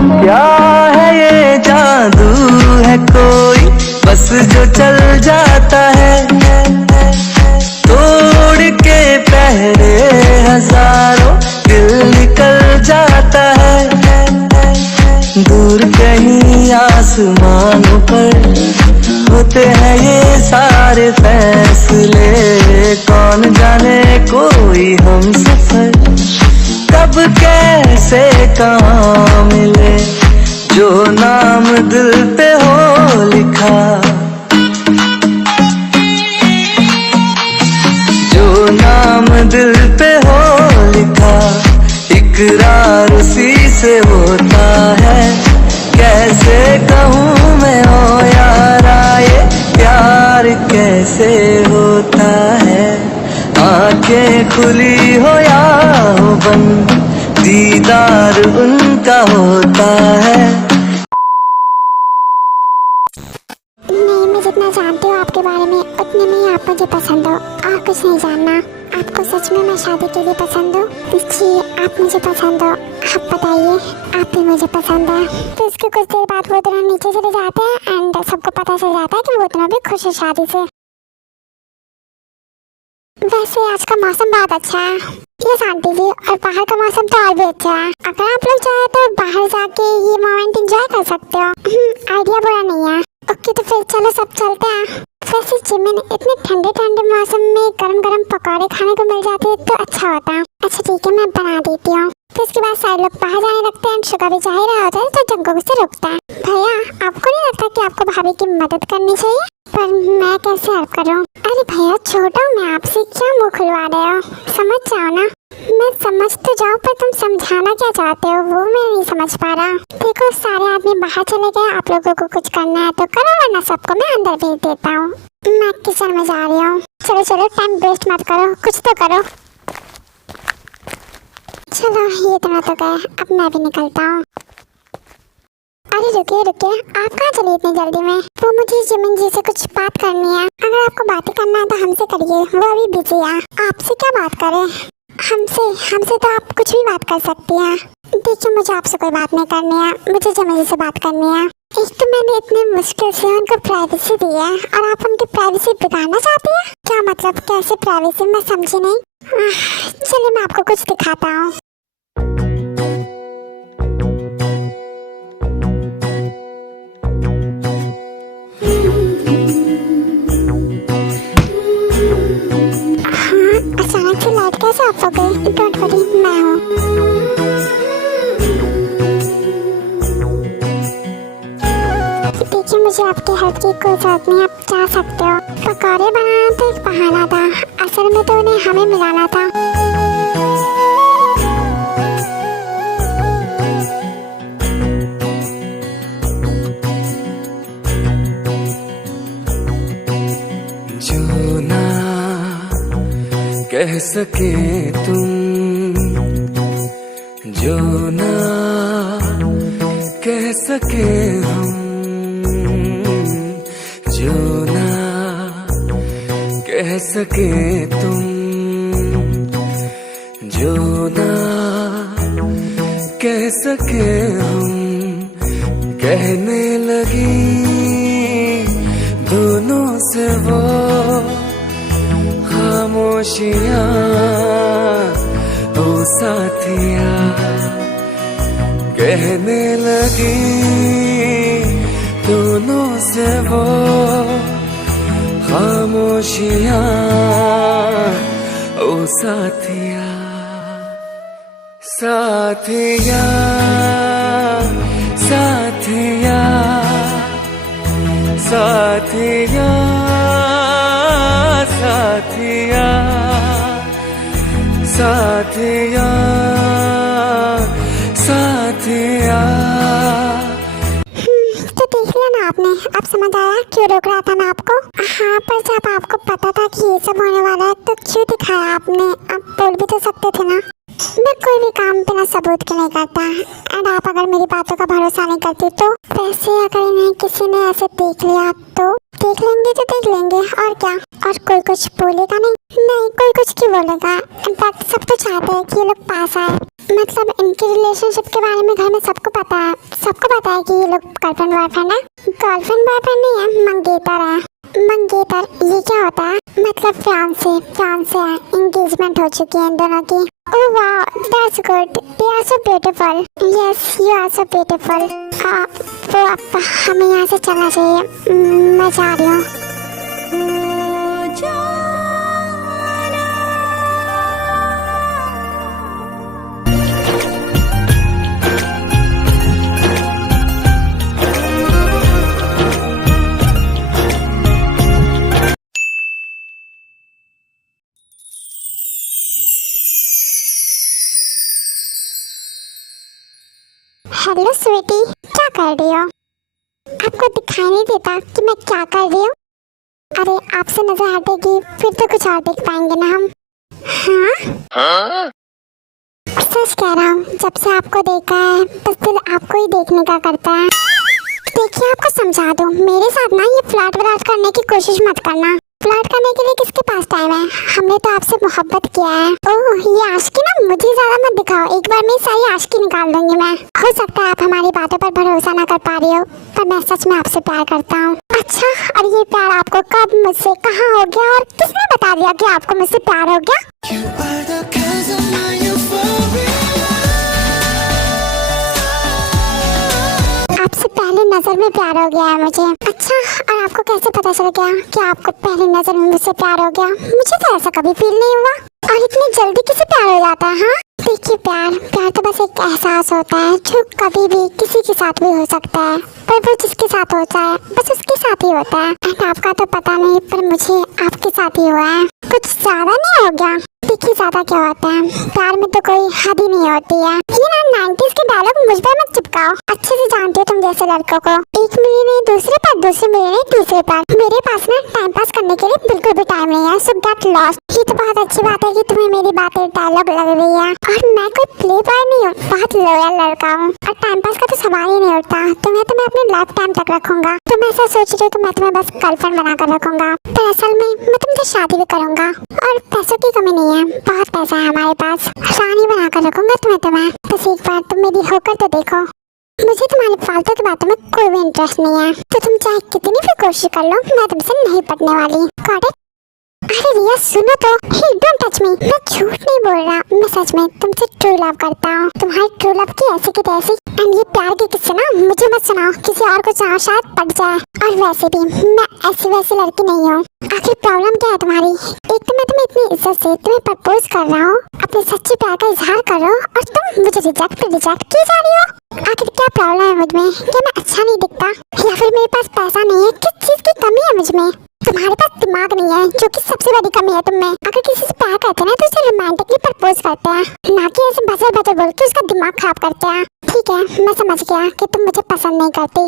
क्या है ये जादू है कोई बस जो चल जाता है, तोड़ के पहरे हजारों दिल निकल जाता है। दूर कहीं आसमानों पर होते हैं ये सारे फैसले, कौन जाने कोई हम सफर कब कैसे कहाँ मिले, जो नाम दिल पे हो लिखा, जो नाम दिल पे हो लिखा, इकरार उसी से होता है। कैसे कहूँ मैं ओ यारा ये प्यार कैसे होता है। आंखें खुली हो या हो बंद, दीदार उनका होता है। नहीं, मैं जितना जानती हूँ आपके बारे में उतने में ही आप मुझे पसंद हो और कुछ नहीं जानना। आपको सच में मैं शादी के लिए पसंद हूँ? जी, आप मुझे पसंद हो। आप बताइए, आप भी मुझे पसंद है। तो इसके कुछ देर बाद वो दोनों नीचे चले जाते हैं एंड सबको पता चल जाता है कि वो दोनों भी खुश है शादी से। वैसे आज का मौसम बहुत अच्छा है ये आंटी जी, और बाहर का मौसम तो और भी अच्छा है। अगर आप लोग चाहे तो बाहर जाके ये मोमेंट एंजॉय कर सकते हो। आइडिया बुरा नहीं है। ओके, तो फिर चलो सब चलते हैं। वैसे जिमिन, इतने ठंडे ठंडे मौसम में गरम गरम पकौड़े खाने को मिल जाते तो अच्छा होता। अच्छा ठीक है, मैं बना देती हूँ। तो इसके बाद सारे लोग बाहर जाने लगते हैं। शुगा भी जा ही रहा होता है तो जंगों से रुकता है। भैया, आपको नहीं लगता कि आपको भाभी की मदद करनी चाहिए? पर मैं कैसे हेल्प करूं? अरे भैया, छोटा हूँ मैं, आपसे क्या मुंह खुलवा रहे हो? समझ जाओ ना। मैं समझ तो जाऊँ, पर तुम समझाना क्या चाहते हो वो मैं नहीं समझ पा रहा। देखो, सारे आदमी बाहर चले गए, आप लोगों को कुछ करना है तो करो, वरना सबको मैं अंदर भेज देता हूँ। मैं किचन में जा रही हूँ। चलो चलो, टाइम वेस्ट मत करो, कुछ तो करो। चलो, ये दोनों तो गए, अब मैं भी निकलता हूँ। अरे रुकिए रुकिए, आप कहाँ चली इतनी जल्दी में? वो मुझे जिमिन जी से कुछ बात करनी है। अगर आपको बातें करना है तो हमसे करिए, वो अभी बिजी है। आपसे क्या बात करें? हमसे तो आप कुछ भी बात कर सकती हैं। देखिए, मुझे आपसे कोई बात नहीं करनी है, मुझे जिमिन जी से बात करनी है। एक तो मैंने इतने मुश्किल से उनको प्राइवेसी दी है और आप उनकी प्राइवेसी बिगाड़ना चाहती है? क्या मतलब, कैसे प्राइवेसी? मैं समझी नहीं। चलिए मैं आपको कुछ दिखाता हूँ। अचानक से लाइट कैसे ऑफ हो गई? डोंट वरी, मैं हूँ। देखिए, मुझे आपकी हेल्प की कोई जरूरत नहीं, आप जा सकते हो। पकौड़े बनाना तो एक बहाना था, असल में तो उन्हें हमें मिलाना था। जो ना कह सके तुम, जो ना कह सके हम, जो ना कह सके तुम, जो ना कह सके हम, कहने लगी दोनों से वो खामोशियाँ, ओ साथिया, कहने लगी दोनों से वो खामोशियाँ, ओ साथिया, साथिया, साथिया, साथिया, साथिया, साथिया, साथिया। तो देख लिया ना आपने, अब समझ आया क्यों रोक रहा था मैं आपको? हाँ, पर जब आपको पता था कि ये सब होने वाला है तो क्यों दिखाया आपने? आप बोल भी तो सकते थे ना। मैं कोई भी काम बिना सबूत के नहीं करता, एंड आप अगर मेरी बातों का भरोसा नहीं करती तो। वैसे अगर इन्हें किसी ने ऐसे देख लिया तो देख लेंगे तो देख लेंगे, और क्या। और कोई कुछ बोलेगा नहीं? नहीं, कोई कुछ क्यों बोलेगा? इनफैक्ट सब तो चाहते हैं कि ये लोग पास आए। मतलब इनके रिलेशनशिप के बारे में घर में सबको पता है कि ये लोग गर्लफ्रेंड बॉयफ्रेंड है। गर्लफ्रेंड बॉयफ्रेंड नहीं है, मंगेतर है। मंगेतर ये क्या होता है? मतलब फियांसे है, एंगेजमेंट हो चुकी है इन दोनों की। ओह वाह, that's good, they are so beautiful. Yes, you are so beautiful. तो अब हमें यहाँ से चलना चाहिए। मैं जा रही हूँ। हेलो स्वीटी, क्या कर रही हो? आपको दिखाई नहीं देता कि मैं क्या कर रही हूँ? अरे आपसे नजर हटेगी फिर तो कुछ और देख पाएंगे ना हम। हाँ? सच कह रहा हूँ, जब से आपको देखा है बस दिल आपको ही देखने का करता है। देखिए आपको समझा दूँ, मेरे साथ ना ये फ्लर्ट व्लर्ट करने की कोशिश मत करना। फ्लर्ट करने के लिए किसके पास टाइम है? हमने तो आपसे मोहब्बत किया है। ओह, ये आशिकी ना मुझे ज्यादा मत दिखाओ, एक बार में सारी आशिकी निकाल दूंगी मैं। हो सकता है आप हमारी बातों पर भरोसा ना कर पा रही हो, पर मैं सच में आपसे प्यार करता हूँ। अच्छा, और ये प्यार आपको कब, मुझसे, कहाँ हो गया और किसने बता दिया कि आपको मुझसे प्यार हो गया? आपसे पहली नजर में प्यार हो गया है मुझे। अच्छा, और आपको कैसे पता चल गया कि आपको पहली नजर में मुझसे प्यार हो गया? मुझे तो ऐसा कभी फील नहीं हुआ। और इतनी जल्दी किसे प्यार हो जाता है? हाँ देखिए, प्यार तो बस एक एहसास होता है जो कभी भी किसी के साथ भी हो सकता है, पर वो जिसके साथ होता है बस उसके साथ ही होता है। एंड आपका तो पता नहीं, पर मुझे आपके साथ ही हुआ है। कुछ ज्यादा नहीं हो गया? देखिए, ज्यादा क्या होता है, प्यार में तो कोई हद ही नहीं होती है। ये ना 90s के डायलॉग मुझ पर मत चिपकाओ, अच्छे से जानते हो तुम जैसे लड़कों को। एक मिली नहीं दूसरे पर, दूसरे मिली नहीं तीसरे पर। मेरे पास ना टाइम पास करने के लिए बिल्कुल भी टाइम नहीं है, सो गेट लॉस्ट। ये तो बहुत अच्छी बात है कि तुम्हें मेरी बातें डायलॉग लग रही है, और मैं कोई प्ले बॉय नहीं हूँ, बहुत लॉयल लड़का हूँ। और टाइम पास का तो सवाल ही नहीं उठता। तुम्हें तो मैं अपने लाइफ टाइम तक रखूंगा। तुम ऐसा सोच रहे हो कि मैं तुम्हें बस गर्लफ्रेंड बनाकर रखूंगा, पर असल में मैं तुमसे शादी भी करूंगा। और पैसों की कमी नहीं है, बहुत पैसा है हमारे पास। रानी बनाकर रखूंगा तुम्हें। बस एक बार तुम मेरी होकर तो देखो। मुझे तुम्हारी फालतू की बातों में कोई भी इंटरेस्ट नहीं है, तो तुम चाहे कितनी भी कोशिश कर लो, मैं तुमसे नहीं पटने वाली। Got it? अरे रिया सुनो तो, हे डोंट टच मी। मैं झूठ नहीं बोल रहा, मैं सच में तुमसे ट्रू लव करता हूँ। तुम्हारी ट्रू लव की ऐसी की तैसी। एंड ये प्यार के किस्से ना मुझे मत सुनाओ, किसी और को सुनाओ, शायद पट जाए। और वैसे भी मैं ऐसी वैसी लड़की नहीं हूँ। आखिर प्रॉब्लम क्या है तुम्हारी? एक तो मैं तुम्हें इतनी इज्जत से तुम्हें प्रपोज कर रहा हूँ, अपने सच्चे प्यार का इजहार करो, और तुम मुझे रिजेक्ट किए जा रही हो। आखिर क्या प्रॉब्लम है मुझमें? क्या मैं अच्छा नहीं दिखता, या फिर मेरे पास पैसा नहीं है? किस चीज की कमी है मुझमें? तुम्हारे पास दिमाग नहीं है, जो कि सबसे बड़ी कमी है तुम में। अगर किसी से प्यार करते हैं ना तो उसे रोमांटिकली प्रपोज करते हैं, ना कि ऐसे बजर बोल के उसका दिमाग खराब करते हैं। ठीक है, मैं समझ गया कि तुम मुझे पसंद नहीं करती,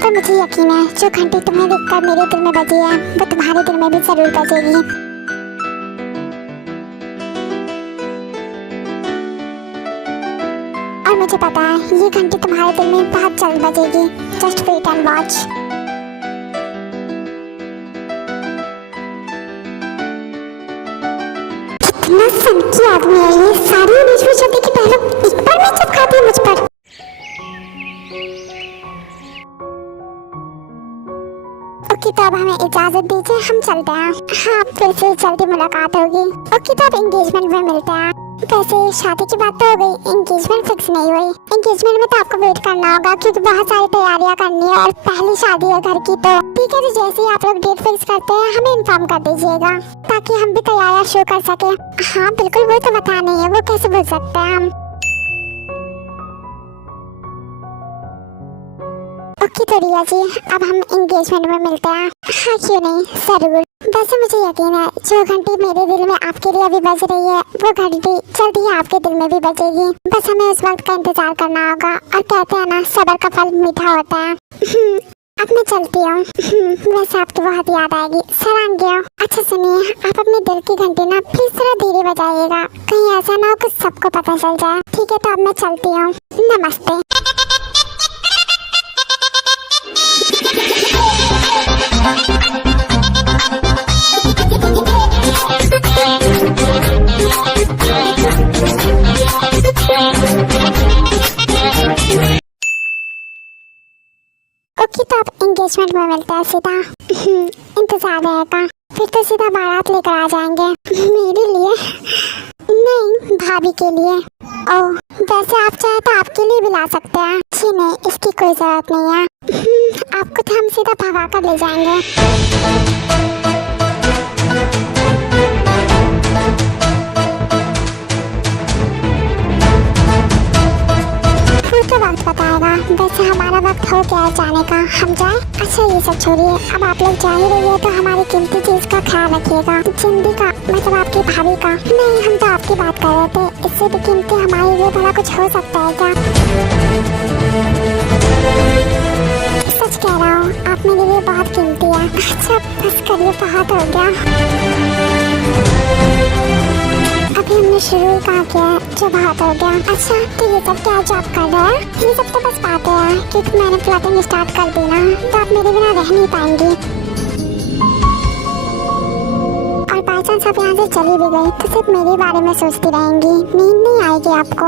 तो मुझे यकीन है जो घंटी तुम्हें देखकर मेरे दिल में बजी है वो तुम्हारे दिल में भी जरूर बजेगी। और मुझे पता है ये घंटी तुम्हारे दिल में बहुत जल्द बजेगी। Just wait and watch. कितना संकी आदमी है ये, सारी बीच में शादी की पहले एक बार में चिपकाती है मुझ पर। ओके, तो अब हमें इजाजत दीजिए, हम चलते हैं। हाँ, फिर से जल्दी मुलाकात होगी। ओके, तो अब एंगेजमेंट में मिलते हैं। वैसे शादी की बात तो हो गई, एंगेजमेंट फिक्स नहीं हुई। एंगेजमेंट में तो आपको वेट करना होगा क्योंकि बहुत सारी तैयारियां करनी है, और पहली शादी है घर की। तो ठीक है, तो जैसे ही आप लोग डेट फिक्स करते हैं हमें इन्फॉर्म कर दीजिएगा, ताकि हम भी तैयारियां शुरू कर सके। हाँ बिल्कुल, वो तो बता नहीं है, वो कैसे भूल सकते हैं हम। ओके, तो रिया जी अब हम एंगेजमेंट में मिलते हैं। हाँ क्यों नहीं, जरूर। वैसे मुझे यकीन है जो घंटी मेरे दिल में आपके लिए अभी बज रही है वो घंटी जल्दी ही आपके दिल में भी बजेगी। बस हमें उस वक्त का इंतजार करना होगा, और कहते हैं ना सब्र का फल मीठा होता है। अब मैं चलती हूँ। वैसे आपकी बहुत याद आएगी, सरांगे। अच्छा सुनिए, आप अपने दिल की घंटी ना प्लीज थोड़ा धीरे बजाइएगा, कहीं ऐसा ना हो कि सबको पता चल जाए। ठीक है, तो अब मैं चलती हूँ। नमस्ते। Thank you. एंगेजमेंट में मिलते हैं सीधा। इंतजार रहेगा, फिर तो सीधा बारात लेकर आ जाएंगे। मेरे लिए नहीं, भाभी के लिए। ओह, वैसे आप चाहे तो आपके लिए भी ला सकते हैं। जी नहीं, इसकी कोई जरूरत नहीं है। आपको तो हम सीधा भगा कर ले जाएंगे। तो वक्त बताएगा। वैसे हमारा वक्त हो गया है जाने का, हम जाए? अच्छा ये सब छोड़िए, अब आप लोग जा ही रही है तो हमारी कीमती चीज का ख्याल रखिएगा। जिंदगी का मतलब आपकी भाभी का। नहीं, हम तो आपकी बात कर रहे थे, इससे भी कीमती हमारे लिए भला कुछ हो सकता है क्या? सच कह रहा हूँ, आप मेरे लिए बहुत कीमती है। अच्छा बस करिए, बहुत हो गया। अभी हमने शुरू ही कहा किया है, जो बहुत हो गया। अच्छा तो ये सब क्या जॉब कर रहे हैं? ये सब तो बस बातें हैं, क्योंकि मैंने प्लॉटिंग स्टार्ट कर दी ना, तो आप मेरे बिना रह नहीं पाएंगी। और बाई चांस आप यहाँ से चली भी गई तो सिर्फ मेरे बारे में सोचती रहेंगी, नींद नहीं आएगी आपको।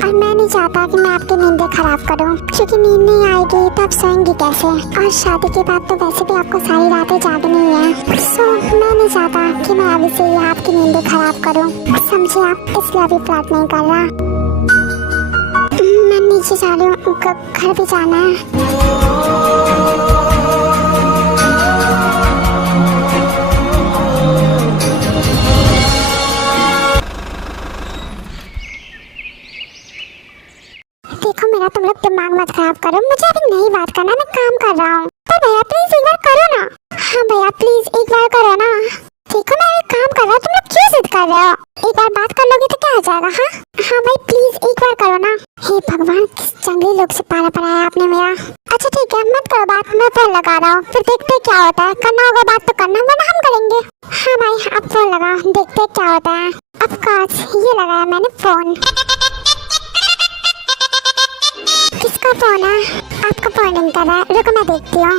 और मैं नहीं चाहता कि मैं आपकी नींदें खराब करूं, क्योंकि नींद नहीं आएगी तो आप सोएंगी कैसे? और शादी के बाद तो वैसे भी आपको सारी रातें जागनी है। सो मैं नहीं चाहता कि मैं अभी से ही आपकी नींदें खराब करूं, समझे आप? इसलिए अभी प्लॉट नहीं कर रहा। मैं नीचे जा रही हूँ, घर भी जाना है। देखो मेरा तुम लोग दिमाग मत खराब करो, मुझे अभी नहीं बात करना, मैं काम कर रहा हूँ। पर भैया प्लीज एक बार करो ना। हाँ भैया प्लीज एक बार करो ना। देखो मैं अभी काम कर रहा हूँ, तुम लोग क्यों जिद कर रहे हो? एक बार बात कर लोगे तो क्या हो जाएगा? हाँ हाँ भाई प्लीज एक बार करो ना। हे भगवान, किस जंगली लोग से पाला पड़ाया आपने मेरा। अच्छा ठीक है, मत करो बात, मैं फोन लगा रहा हूँ, फिर देखते क्या होता है। करना होगा बात तो करना, वरना हम करेंगे। हाँ भाई आप फोन लगाओ, देखते क्या होता है। ऑफ कोर्स ये लगाया मैंने फोन। किसका फोन है? आपका फोन नहीं कर रहा है, रुको मैं देखती हूँ।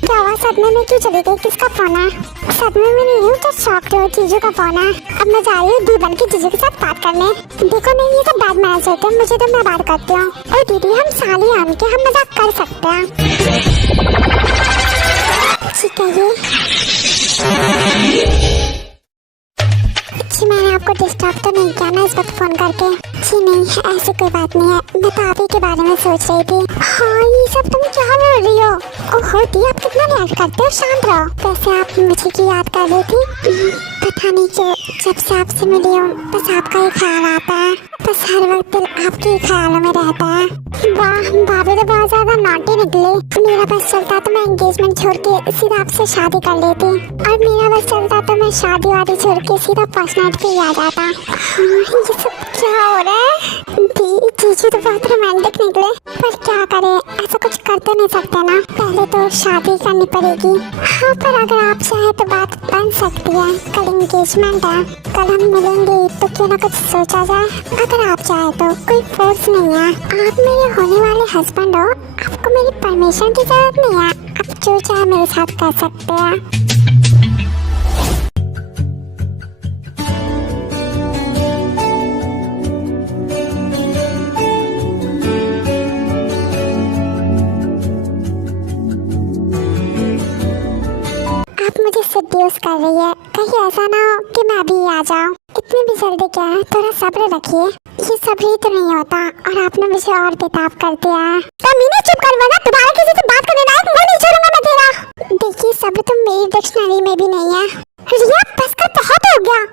क्या हुआ, सदमे में क्यों चली गई? किसका फोन है? सदमे में नहीं हूँ तो शौक रही हूँ, जीजू का फोन है। अब मैं जा रही हूँ दी बन के जीजू के साथ बात करने। देखो नहीं, ये सब बैड मैनेज होते हैं, मुझे तो मैं बात करती हूँ। और दीदी हम साली आने के, हम मजाक कर सकते हैं। ठीक है ये जी, मैंने आपको डिस्टर्ब तो नहीं किया ना इस वक्त फोन करके? जी नहीं, ऐसी कोई बात नहीं है, मैं तो आप ही के बारे में सोच रही थी। हाँ ये सब तुम क्या बोल रही हो? ओहो दी, आप कितना रिएक्ट करते हो, शांत रहो। वैसे आप मुझे क्यों याद कर रही थी? पता नहीं क्यों, जब से आपसे मिली हूँ बस आपका ही ख्याल आता है, बस हर वक्त दिल आपके ही ख्यालों में रहता है। वाह भाभी तो बहुत ज्यादा नॉटी निकली। मेरा बस चलता तो मैं एंगेजमेंट छोड़ के सीधा आपसे शादी कर लेती, और मेरा बस चलता तो मैं शादी वादी छोड़ के सीधा फर्स्ट नाइट पे ही आ जाता। ये सब क्या हो रहा है? जीजू तो बहुत रोमांटिक निकले, पर क्या करे, ऐसा कुछ करते नहीं सकते ना, पहले तो शादी करनी पड़ेगी। हाँ पर अगर आप चाहे तो बात बन सकती है, कल एंगेजमेंट है, कल हम मिलेंगे तो क्यों ना कुछ सोचा जाए। अगर आप चाहे तो, कोई फोर्स नहीं है, आप मेरे होने वाले हस्बैंड हो, आपको मेरी परमिशन की जरूरत नहीं है, आप जो चाहे मेरे साथ कर सकते हैं। मुझे सेड्यूस कर रही है, कहीं ऐसा ना हो कि मैं अभी आ जाऊं। इतनी भी जल्दी क्या है, थोड़ा सब्र रखिए। ये सब्र ही तो नहीं होता, और आपने मुझे और बेताब कर दिया है। तमीना चुप कर, वरना दोबारा किसी से बात करने लायक मुंह नहीं छोड़ूंगा मैं तेरा। देखिए सब्र तो मेरी डिक्शनरी में भी नहीं है।